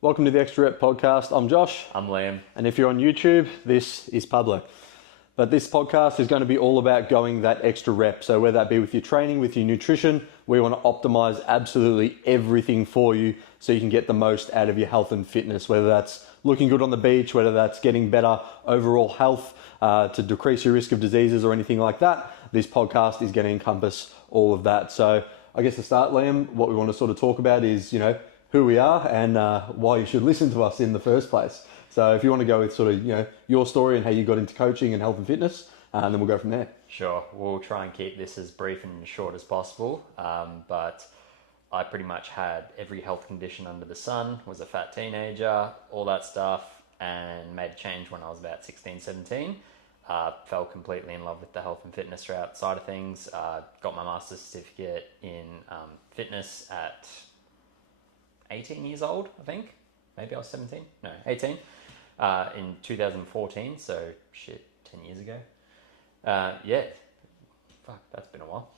Welcome to the Extra Rep podcast. I'm Josh. I'm Liam. And if you're on YouTube, this is Pablo. But this podcast is going to be all about going that extra rep. So whether that be with your training, with your nutrition, we want to optimize absolutely everything for you so you can get the most out of your health and fitness, whether that's looking good on the beach, whether that's getting better overall health, to decrease your risk of diseases or anything like that. This podcast is going to encompass all of that. So I guess to start, Liam, what we want to sort of talk about is, who we are and why you should listen to us in the first place. So if you want to go with sort of, your story and how you got into coaching and health and fitness, and then we'll go from there. Sure. We'll try and keep this as brief and short as possible. But I pretty much had every health condition under the sun, was a fat teenager, all that stuff, and made a change when I was about 16, 17. Fell completely in love with the health and fitness route side of things. Got my master's certificate in fitness at 18 years old, I think. Maybe I was 17. No, 18. In 2014, so 10 years ago. That's been a while.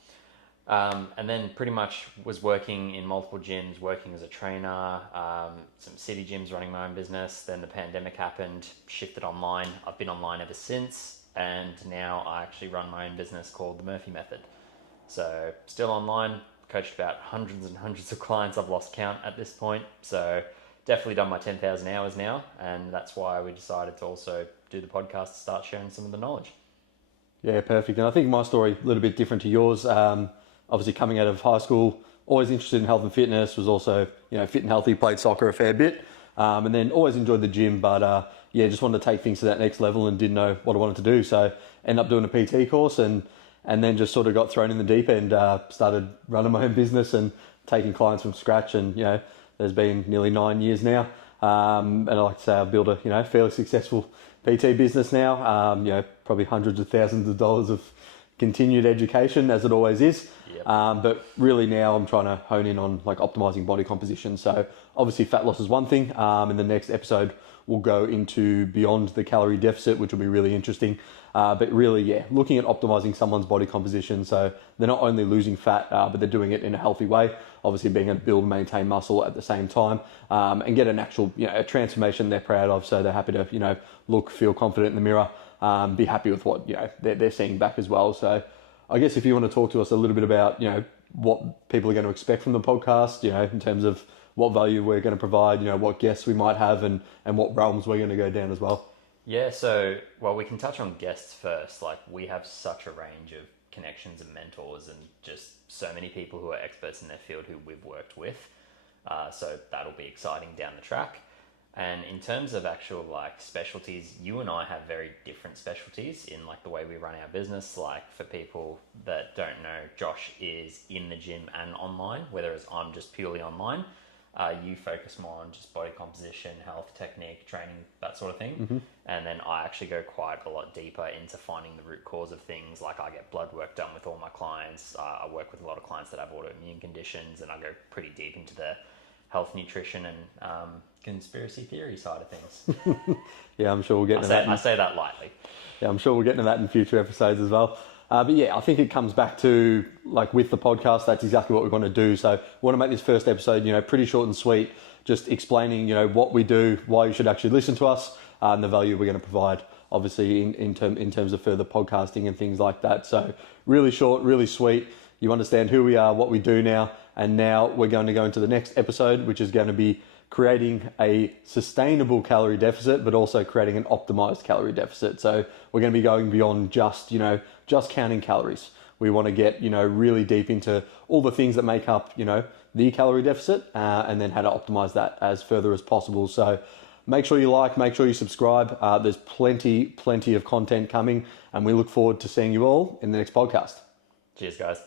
And then pretty much was working in multiple gyms, working as a trainer, some city gyms, running my own business. Then the pandemic happened, shifted online. I've been online ever since, and now I actually run my own business called the Murphy Method. So still online, coached about hundreds and hundreds of clients. I've lost count at this point. So definitely done my 10,000 hours now, and that's why we decided to also do the podcast to start sharing some of the knowledge. Yeah, perfect. And I think my story a little bit different to yours. Obviously coming out of high school, always interested in health and fitness, was also, fit and healthy, played soccer a fair bit, and then always enjoyed the gym, but just wanted to take things to that next level and didn't know what I wanted to do. So ended up doing a PT course and then just sort of got thrown in the deep end, started running my own business and taking clients from scratch. And, there's been nearly 9 years now. And I like to say I've built a, fairly successful PT business now, probably hundreds of thousands of dollars of continued education, as it always is. Yep. But really now I'm trying to hone in on like optimizing body composition. So obviously fat loss is one thing. In the next episode, we'll go into beyond the calorie deficit, which will be really interesting. But really, looking at optimizing someone's body composition. So they're not only losing fat, but they're doing it in a healthy way. Obviously being able to build and maintain muscle at the same time, and get an actual, a transformation they're proud of. So they're happy to, look, feel confident in the mirror, be happy with what, they're seeing back as well. So I guess if you want to talk to us a little bit about, what people are going to expect from the podcast, in terms of what value we're going to provide, what guests we might have and what realms we're going to go down as well. Yeah, so, we can touch on guests first. Like, we have such a range of connections and mentors and just so many people who are experts in their field who we've worked with. So that'll be exciting down the track. And in terms of actual specialties, you and I have very different specialties in the way we run our business. Like, for people that don't know, Josh is in the gym and online, whereas I'm just purely online. You focus more on just body composition, health, technique, training, that sort of thing. Mm-hmm. And then I actually go quite a lot deeper into finding the root cause of things. Like, I get blood work done with all my clients. I work with a lot of clients that have autoimmune conditions, and I go pretty deep into the health, nutrition, and conspiracy theory side of things. Yeah, I'm sure we'll get into that. I say that lightly. Yeah, I'm sure we'll get into that in future episodes as well. But I think it comes back to, with the podcast, that's exactly what we want to do. So we want to make this first episode, pretty short and sweet, just explaining, what we do, why you should actually listen to us, and the value we're going to provide, obviously, in terms of further podcasting and things like that. So really short, really sweet. You understand who we are, what we do now, and now we're going to go into the next episode, which is going to be creating a sustainable calorie deficit, but also creating an optimized calorie deficit. So we're going to be going beyond just counting calories. We want to get, really deep into all the things that make up, the calorie deficit, and then how to optimize that as further as possible. So make sure you make sure you subscribe. There's plenty of content coming, and we look forward to seeing you all in the next podcast. Cheers, guys.